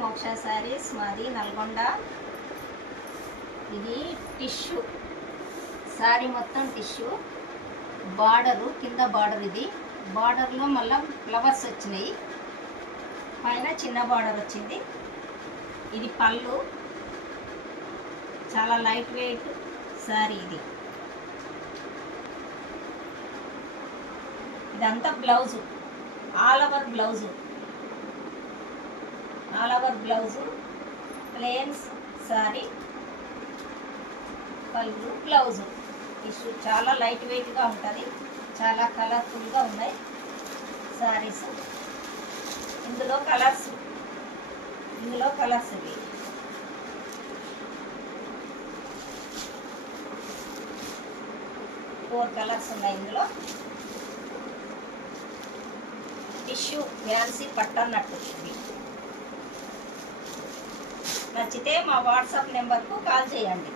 మోక్ష శారీస్ మాది నల్గొండ. ఇది టిష్యూ శారీ, మొత్తం టిష్యూ. బార్డరు కింద బార్డర్, ఇది బార్డర్లో మళ్ళీ ఫ్లవర్స్ వచ్చినాయి, పైన చిన్న బార్డర్ వచ్చింది. ఇది పళ్ళు, చాలా లైట్ వెయిట్ శారీ ఇది. ఇదంతా blouse, all over blouse, all over blouse, plains sari, పళ్ళు, బ్లౌజు. టిష్యూ చాలా లైట్ వెయిట్గా ఉంటుంది, చాలా కలర్ఫుల్గా ఉన్నాయి శారీస్. ఇందులో కలర్స్ ఇవి. ఫోర్ కలర్స్ ఉన్నాయి ఇందులో. టిష్యూ ఫ్యాన్సీ పట్టన్నట్టు ఇది. నచ్చితే మా వాట్సాప్ నెంబర్కు కాల్ చేయండి.